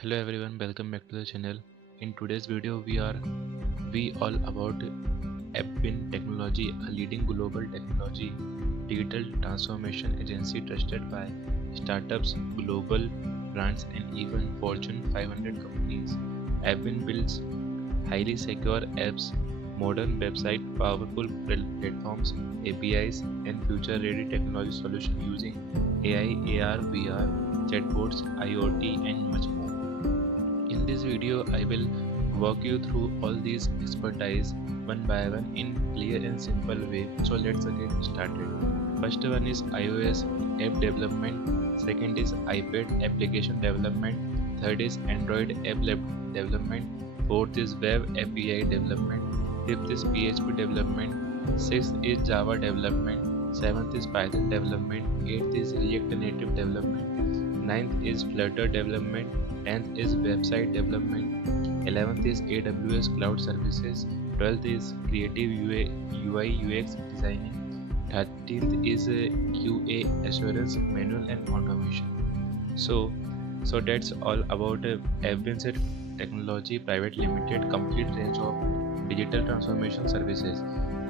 Hello everyone, welcome back to the channel. In today's video we all about AppWin Technology, a leading global technology digital transformation agency trusted by startups, global brands and even Fortune 500 companies. AppWin builds highly secure apps, modern website, powerful platforms, APIs and future-ready technology solutions using AI, AR, VR, chatbots, IoT and much more. In this video, I will walk you through all these expertise one by one in clear and simple way. So let's get started. First one is iOS app development, second is iPad application development, third is Android app development, fourth is web API development, fifth is PHP development, sixth is Java development, seventh is Python development, eighth is React Native development, ninth is Flutter development, 10th is website development, 11th is AWS cloud services, 12th is creative UI UX designing, 13th is QA assurance, manual and automation. So that's all about AppWin Technology Private Limited, complete range of digital transformation services.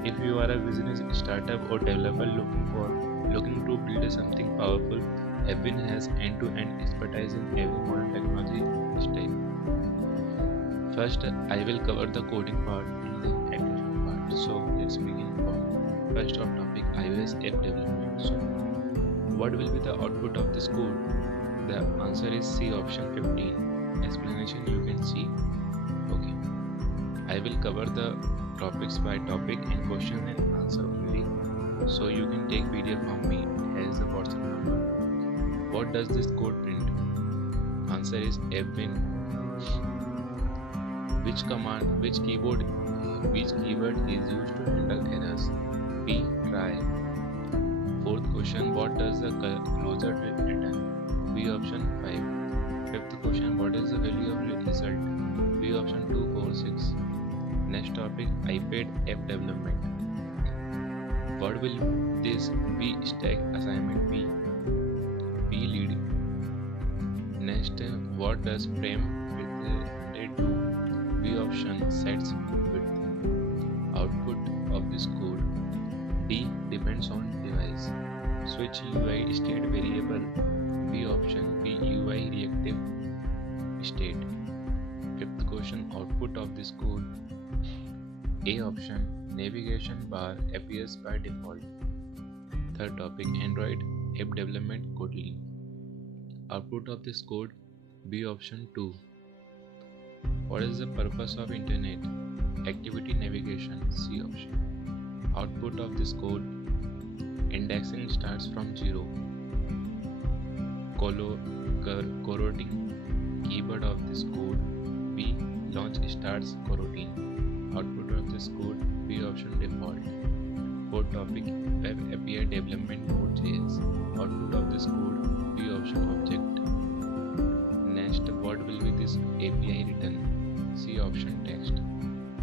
If you are a business startup or developer looking to build something powerful, AppWin has end-to-end expertise in every modern technology stack. First, I will cover the coding part and then application part. So let's begin for first of topic, iOS app development. So what will be the output of this code? The answer is C option 15. Explanation you can see. Okay. I will cover the topics by topic and question and answer only. So you can take PDF from me as the WhatsApp number. What does this code print? Answer is AppWin. Which keyword is used to handle errors? B. Try. Fourth question, what does the closure return? B option 5. Fifth question, what is the value of result? B option 2, 4, 6. Next topic, iPad app development. What will this be? Stack assignment B. B lead. Next, what does frame width do? B option sets width. Output of this code. D depends on device. Switch UI state variable. B option B UI reactive state. Fifth question, output of this code. A option navigation bar appears by default. Third topic, Android app development Kotlin. Output of this code. B option 2. What is the purpose of internet? Activity navigation. C option. Output of this code. Indexing starts from 0. Coroutine. Keyword of this code. B. Launch starts coroutine. Output of this code. B option default. Fourth topic, web API development Node.js. Output of this code. B option object. Next, what will be this API return? C option text.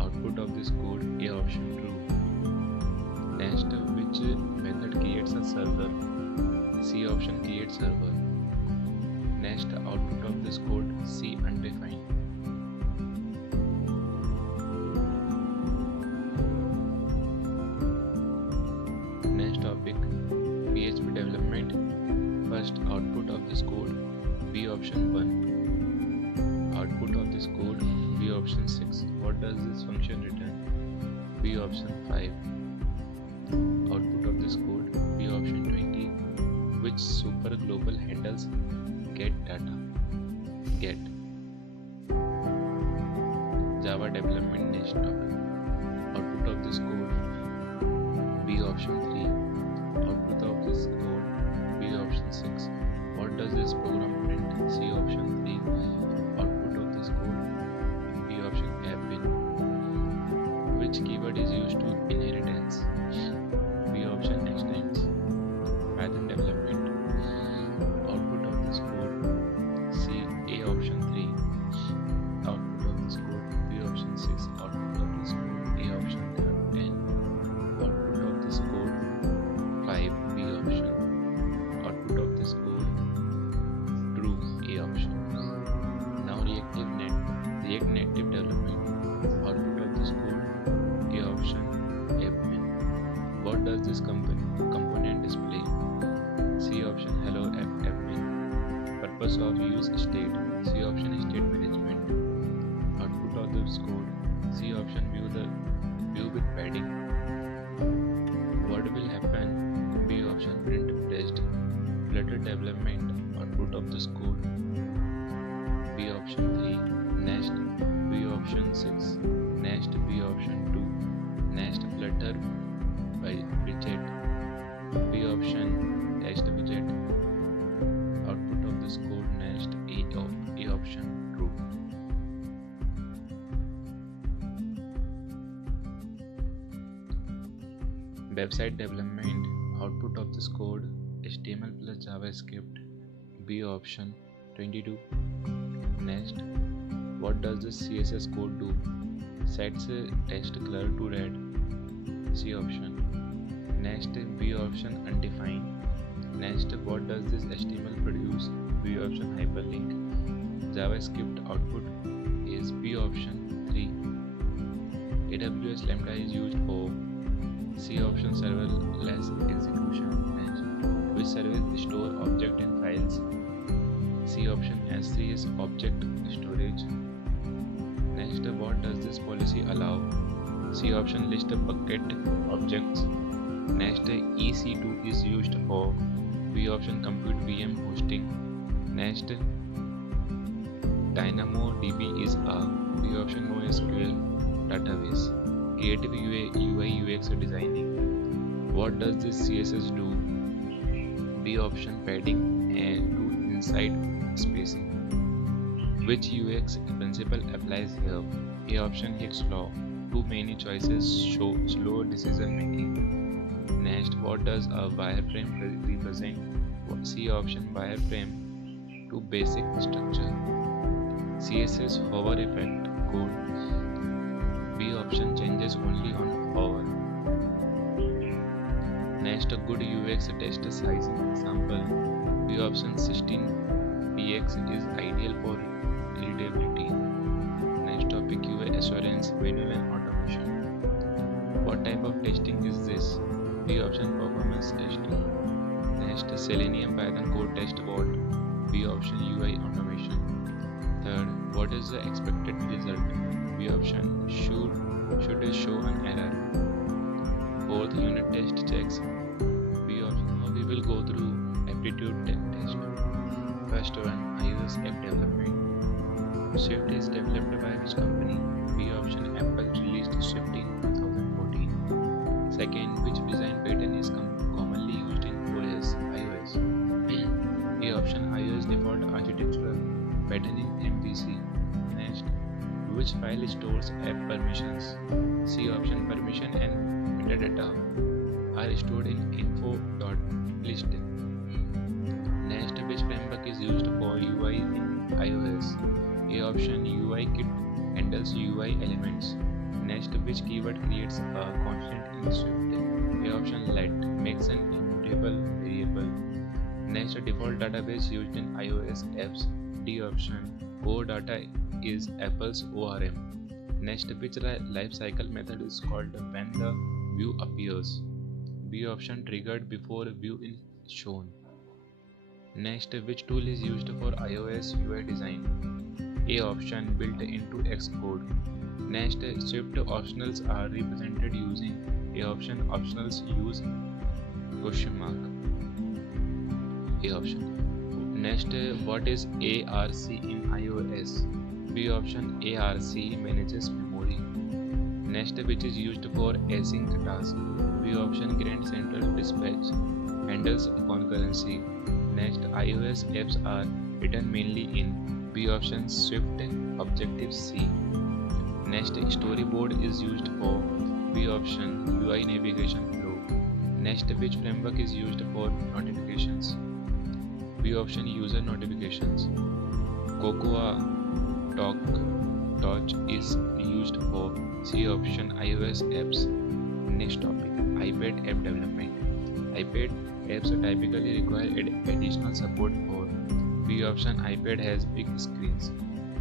Output of this code. A option true. Next, which method creates a server? C option create server. Next, output of this code. C undefined. Next topic, PHP development. First, output of this code. B option 1. Output of this code. B option 6. What does this function return? B option 5. Output of this code. B option 20. Which super global handles get data? Get. Java development. Next topic. Output of this code. B option 3. Output of this code. B option 6. What does this program print? C option 3. Output of this code. B option AppWin. Which keyword is used to inheritance? B option extends. Python development. Output of this code. C. A option 3. Output of this code. B option 6. Output of this code. A option 10. Output of this code. 5. B option. Output of this code. True. A option. Now this component display? C option hello admin. Purpose of use state. C option state management. Output of this code. C option view with padding. What will happen? B option print test. Flutter development. Output of this code. B option 3 nest. B option 6 nest. B option 2 nest flutter by widget. B option test widget. Output of this code nest. A option true. Website development. Output of this code HTML plus JavaScript. B option 22 nest. What does this CSS code do? Sets text color to red. C option nest. B option undefined nest. What does this HTML produce? B option hyperlink. JavaScript output is B option 3. AWS Lambda is used for C option serverless execution nest. Which service store object in files? C option S3 is object storage. Next, what does this policy allow? C option list bucket objects. Next, EC2 is used for B option compute VM hosting. Next, DynamoDB is a B option NoSQL database. Creative UI UX designing. What does this CSS do? B option padding and to inside spacing. Which UX principle applies here? A option hits law. Too many choices show slow decision making. Next, what does a wireframe represent? C option wireframe to basic structure. CSS hover effect code. B option changes only on hover. Next, a good UX test sizing example. B option 16px is ideal for readability. Next topic, UI assurance, manual and automation. What type of testing is this? B option performance testing. Next, Selenium Python code test bot. B option UI automation. Third, what is the expected result? B option should show an error. Fourth, unit test checks. B option. Now we will go through aptitude test. First one, iOS app development. Swift is developed by which company? B option Apple released Swift in 2014. Second, which design pattern is commonly used in iOS? A option iOS default architectural pattern in MVC. Next, which file stores app permissions? C option permission and metadata are stored in info.list. Next, which framework is used for UI in iOS? A option UIKit handles UI elements. Next, which keyword creates a constant in Swift? A option let makes an immutable variable. Next, default database used in iOS apps. D option OData is Apple's ORM. Next, which lifecycle method is called when the view appears? B option triggered before view is shown. Next, which tool is used for iOS UI design? A option built into Xcode. Next, Swift optionals are represented using A option optionals use question mark. A option. Next, what is ARC in iOS? B option ARC manages memory. Next, which is used for async task? B option Grand Central Dispatch handles concurrency. Next, iOS apps are written mainly in B option Swift Objective-C. Next, storyboard is used for B option UI navigation flow. Next, which framework is used for notifications? B option user notifications. Cocoa Torch is used for C option iOS apps. Next topic, iPad app development. iPad apps typically require additional support for B option iPad has big screens.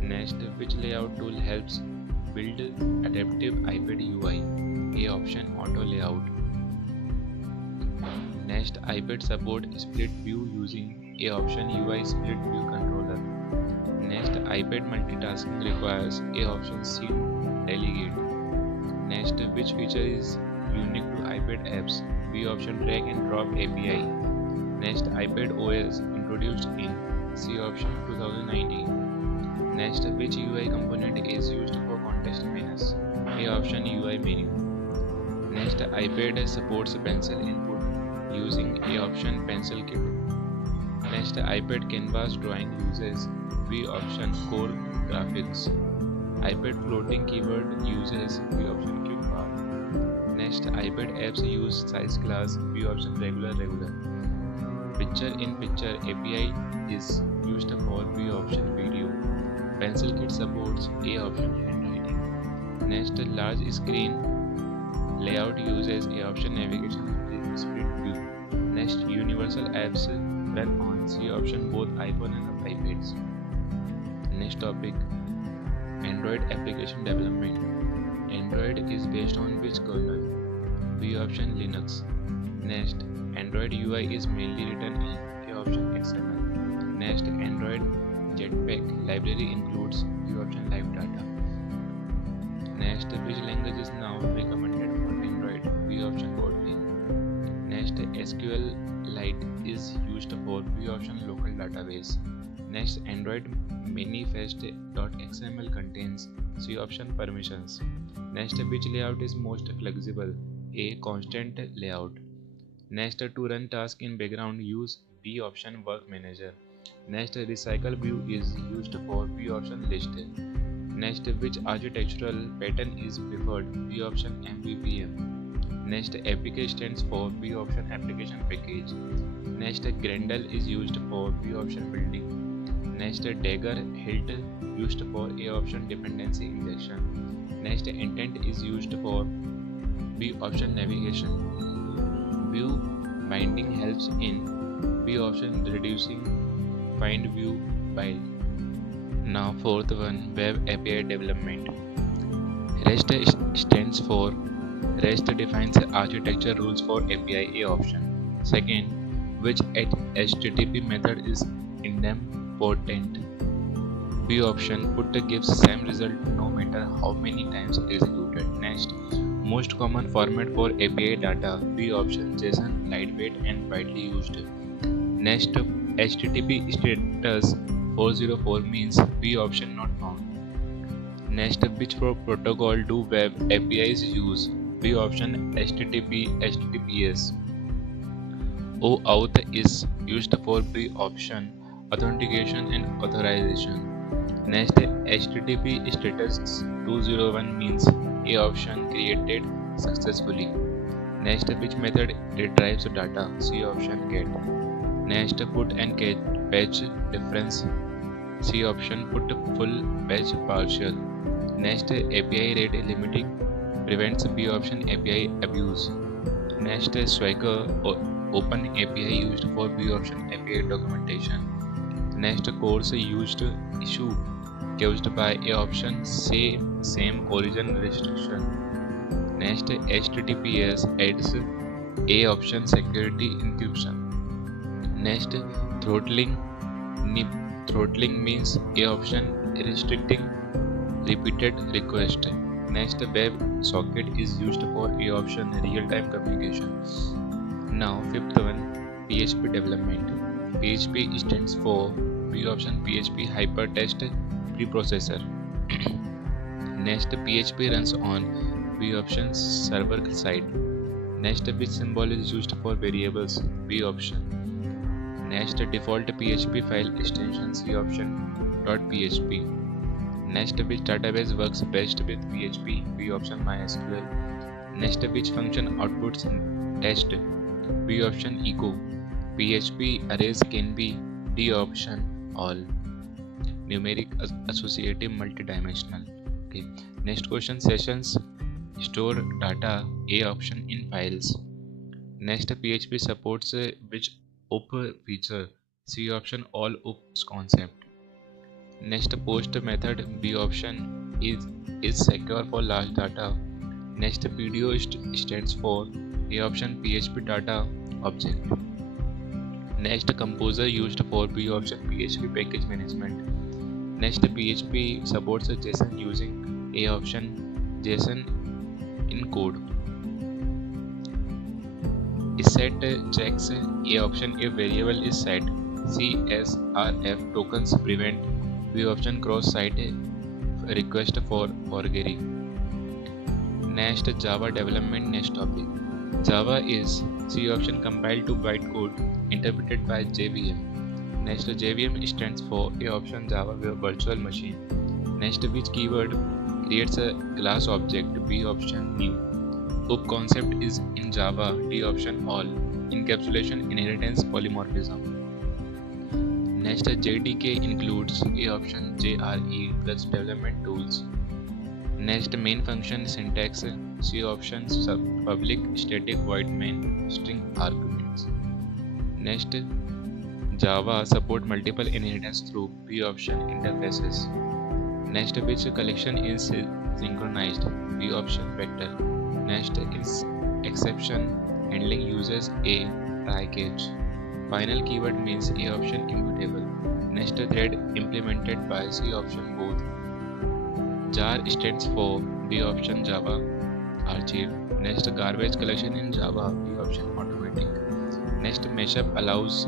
Next, which layout tool helps build adaptive iPad UI? A option auto layout. Next, iPad support split view using A option UI split view controller. Next, iPad multitasking requires A option scene delegate. Next, which feature is unique to iPad apps? B option drag and drop API. Next, iPad OS introduced in C option 2019. Next, which UI component is used for context menus? A option UI menu. Next, iPad supports pencil input using A option pencil kit. Next, iPad canvas drawing uses B option core graphics. iPad floating keyboard uses B option cube bar. Next, iPad apps use size class B option regular. Picture in picture API is used for B option video. Pencil kit supports A option handwriting. Next, large screen layout uses A option navigation split view. Next, universal apps run on C option both iPhone and iPads. Next topic, Android application development. Android is based on which kernel? B option Linux. Next, Android UI is mainly written in A option XML. Next, Android Jetpack library includes B option live data. Next, which language is now recommended for Android? B option Kotlin. Next, SQLite is used for B option local database. Next, Android manifest.xml contains C option permissions. Next, which layout is most flexible? A constant layout. Next, to run task in background use B option work manager. Next, recycle view is used for B option list. Next, which architectural pattern is preferred? B option MVVM. Next, APK stands for B option application package. Next, Grendel is used for B option building. Next, Dagger Hilt used for A option dependency injection. Next, Intent is used for B option navigation. View binding helps in B option reducing find view while. Now fourth one, Web API development. REST stands for REST defines architecture rules for API A option. Second, which HTTP method is idempotent? B option put gives same result no matter how many times executed. Next, most common format for API data. B option JSON, lightweight and widely used. Next, HTTP status 404 means B option not found. Next, which protocol do web APIs use? B option HTTP HTTPS. OAuth is used for B option authentication and authorization. Next, HTTP status 201 means A option created successfully. Next, which method retrieves data? C option get. Next, put and patch difference. C option put full patch partial. Next, API rate limiting prevents B option API abuse. Next, Swagger open API used for B option API documentation. Next, course used issue caused by A option same origin restriction. Next, HTTPS adds A option security encryption. Next, throttling means A option restricting repeated request. Next, WebSocket is used for A option real-time communication. Now fifth one, PHP development. PHP stands for B option PHP hypertext preprocessor. Next, PHP runs on B option server side. Next, which symbol is used for variables? B option. Next, default PHP file extension C option .php. Next, which database works best with PHP? B option MySQL. Next, which function outputs test? B option echo. PHP arrays can be D option all. Numeric associative multidimensional. Okay. Next question, sessions store data A option in files. Next, PHP supports which OP feature? C option all OPs concept. Next, post method B option is secure for large data. Next, PDO stands for A option PHP data object. Next, composer used for B option PHP package management. Next, PHP supports JSON using A option JSON in code. Set checks A option if variable is set. CSRF tokens prevent B option cross-site request for forgery. Next, Java development. Next topic. Java is C option compiled to bytecode interpreted by JVM. Next, JVM stands for A option Java virtual machine. Next, which keyword creates a class object? B option new. Hook concept is in Java. D option all. Encapsulation, inheritance, polymorphism. Next, JDK includes A option JRE plus development tools. Next, main function syntax. C option public static void main string arguments. Next, Java support multiple inheritance through B option interfaces. Next, which collection is synchronized? B option vector. Next is exception handling uses a try catch. Final keyword means A option immutable. Next, thread implemented by C option both. Jar stands for B option Java archive. Next, garbage collection in Java. B option automatic. Next, mashup allows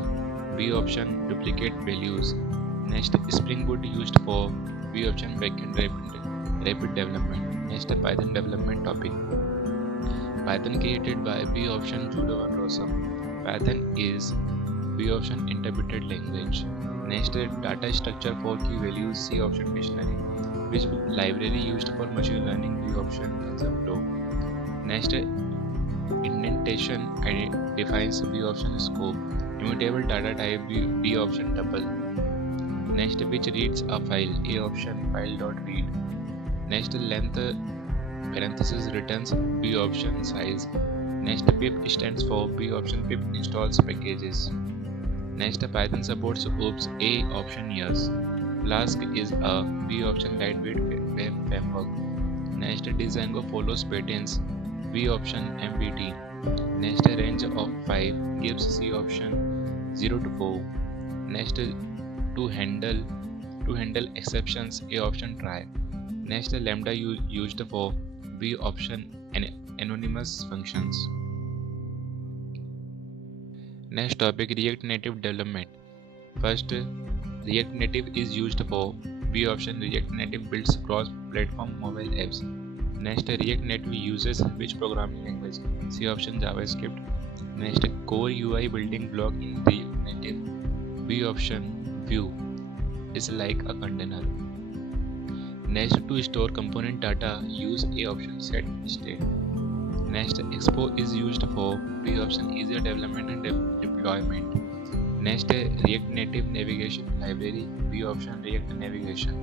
B option duplicate values. Next, Spring Boot used for B option backend rapid development. Next, Python development topic. Python created by B option Judo and Rossum. Python is B option interpreted language. Next, data structure for key values. C option dictionary. Which library used for machine learning? B option TensorFlow. Next, indentation defines B option scope. Immutable data type B option tuple. Next, which reads a file? A option file.read. Next, length parenthesis returns B option size. Next, pip stands for B option pip installs packages. Next, Python supports OOPS. A option yes. Flask is a B option lightweight web framework. Next, Django follows patterns. B option MBT. Next, range of 5 gives C option 0 to 4. Next, to handle exceptions. A option try. Next, lambda used for B option anonymous functions. Next topic, React Native development. First, React Native is used for B option React Native builds cross-platform mobile apps. Next, React Native uses which programming language? C option JavaScript. Next, core UI building block in React Native. B option Vue is like a container. Next, to store component data, use A option set state. Next, Expo is used for B option easier development and deployment. Next, React Native navigation library. B option React navigation.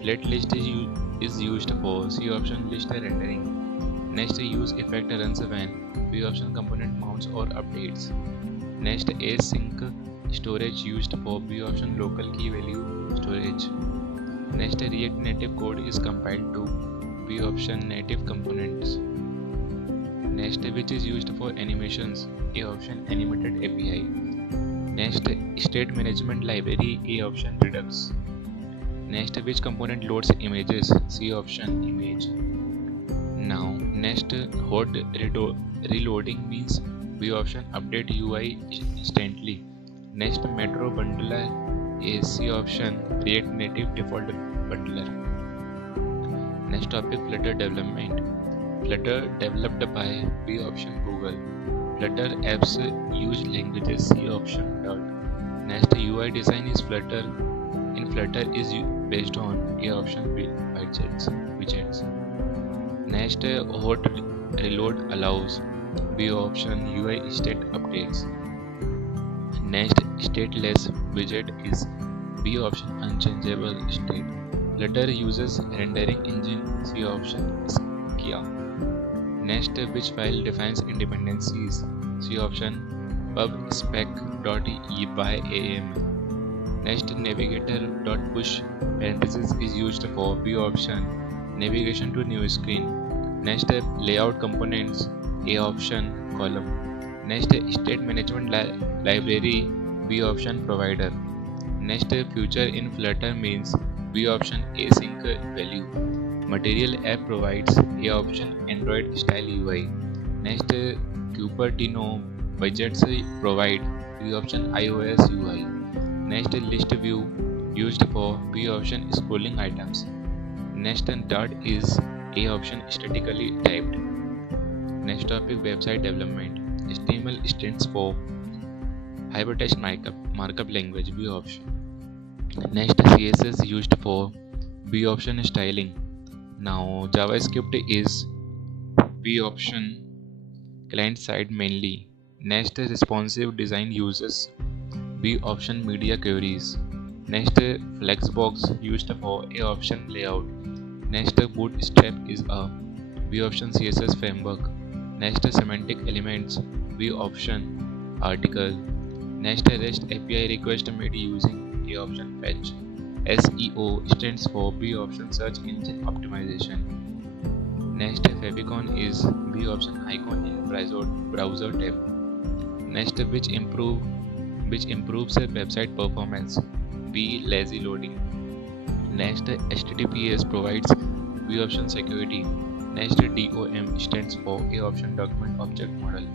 Flat list is used for C option list rendering. Next, use effect runs when B option component mounts or updates. Next, async storage used for B option local key value storage. Next, React Native code is compiled to B option native components. Next, which is used for animations? A option animated API. Next, state management library. A option Redux. Next, which component loads images? C option image. Now, next, hot reloading means B option update UI instantly. Next, Metro bundler is C option React Native default bundler. Next topic, Flutter development. Flutter developed by B option Google. Flutter apps use languages. C option Dart. Next, UI design is Flutter. In Flutter is based on A option widgets. Next, hot reload allows B option UI state updates. Next, stateless widget is B option unchangeable state. Flutter uses rendering engine. C option Skia. Next, which file defines dependencies? C option pubspec.byam. Next, navigator.push parenthesis is used for B option navigation to new screen. Next, layout components. A option column. Next, state management library B option provider. Next, future in Flutter means B option async value. Material app provides A option Android style UI. Next, Cupertino widgets provide B option iOS UI. Next, list view used for B option scrolling items. Next, dart is A option statically typed. Next topic, website development. HTML stands for Hypertext Markup Language B option. Next, CSS used for B option styling. Now JavaScript is B option client side mainly. Next, responsive design uses B option media queries. Next, Flexbox used for A option layout. Next, Bootstrap is a B option CSS framework. Next, semantic elements B option article. Next, REST API request made using A option fetch. SEO stands for B option search engine optimization. Next, favicon is B option icon in browser tab. Next, which improves website performance B lazy loading. Next, HTTPS provides B option security. Next, DOM stands for A option document object model.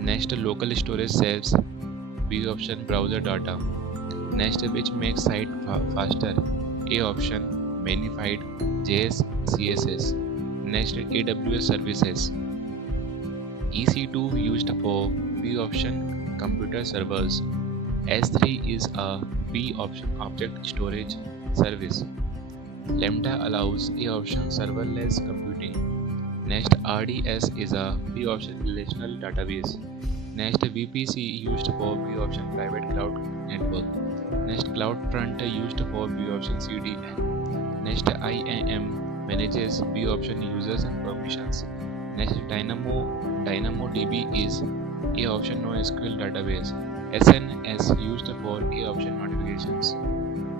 Next, local storage saves B option browser data. Next, which makes site faster A option magnified JS CSS. Next, AWS services. EC2 used for B option computer servers. S3 is a B option object storage service. Lambda allows A option serverless computing. Next, RDS is a B option relational database. Next, VPC used for B option private cloud network. Next, CloudFront used for B option CDN. Next, IAM manages B option users and permissions. Next, DynamoDB is A option NoSQL database. SNS used for A option notifications.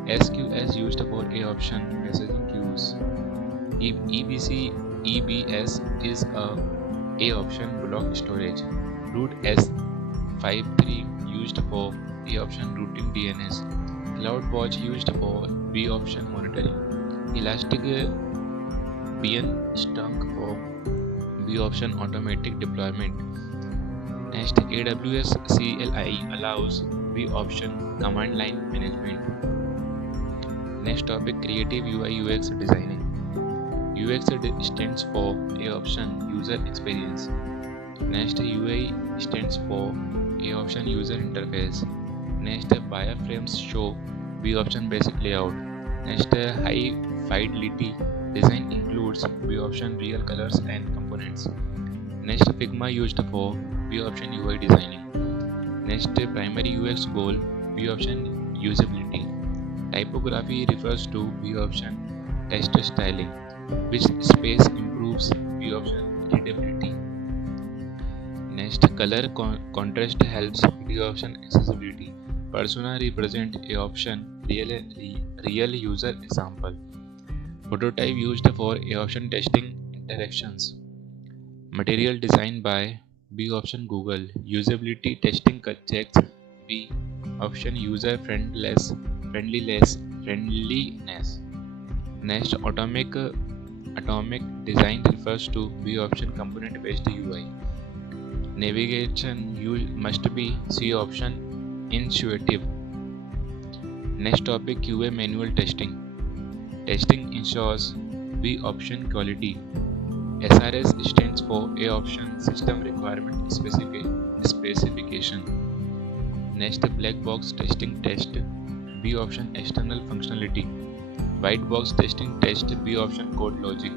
SQS used for A option messaging queues. EBS is A option block storage. Root S53 used for A option routing DNS. CloudWatch used for B option monitoring. Elastic Beanstalk for B option automatic deployment. Next, AWS CLI allows B option command line management. Next topic, creative UI UX designing. UX stands for A option user experience. Next, UI stands for A option user interface. Next, wireframes show B option basic layout. Next, high fidelity design includes B option real colors and components. Next, Figma used for B option UI designing. Next, primary UX goal B option usability. Typography refers to B option text styling, which space improves B option readability. Next, color contrast helps B option accessibility. Persona represent A option real user example. Prototype used for A option testing interactions. Material design by B option Google. Usability testing checks B option user friendliness. Next, atomic design refers to B option component based UI. Navigation must be C option intuitive. Next topic, QA manual testing. Testing ensures B option quality. SRS stands for A option system requirement specification. Next, black box testing test B option external functionality. White box testing test B option code logic.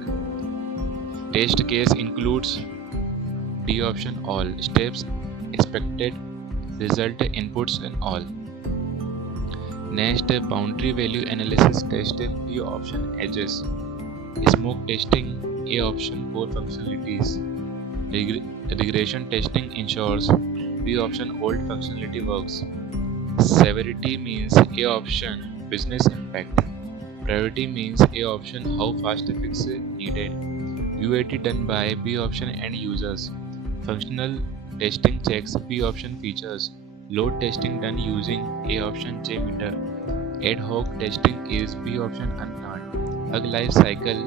Test case includes D option all steps, expected result, inputs and all. Next, boundary value analysis test B option edges. Smoke testing A option core functionalities. Regression testing ensures B option old functionality works. Severity means A option business impact. Priority means A option how fast a fix needed. UAT done by B option end users. Functional testing checks B option features. Load testing done using A option JMeter. Ad hoc testing is B option unplanned. Hug life cycle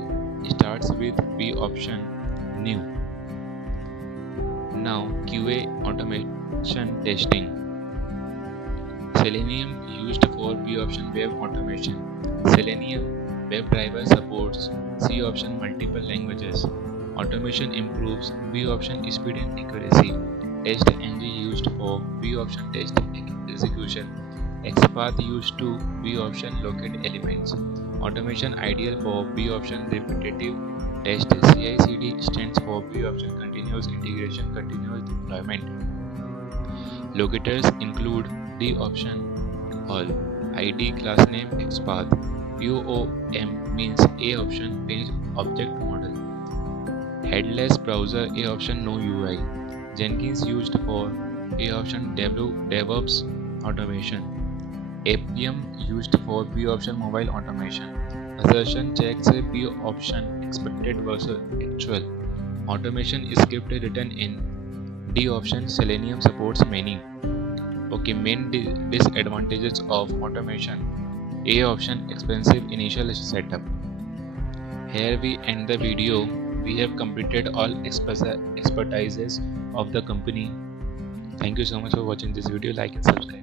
starts with B option new. Now QA automation testing. Selenium used for B option web automation. Selenium WebDriver supports C option multiple languages. Automation improves B option speed and accuracy. TestNG used for B option test execution. XPath used to B option locate elements. Automation ideal for B option repetitive test. CI/CD stands for B option continuous integration, continuous deployment. Locators include D option all. ID class name XPath. POM means A option page object model. Headless browser A option no UI. Jenkins used for A option DevOps automation. Appium used for B option mobile automation. Assertion checks B option expected versus actual. Automation script written in D option. Selenium supports many. Okay, main disadvantages of automation. A option expensive initial setup. Here we end the video. We have completed all expertises of the company. Thank you so much for watching this video. Like and subscribe.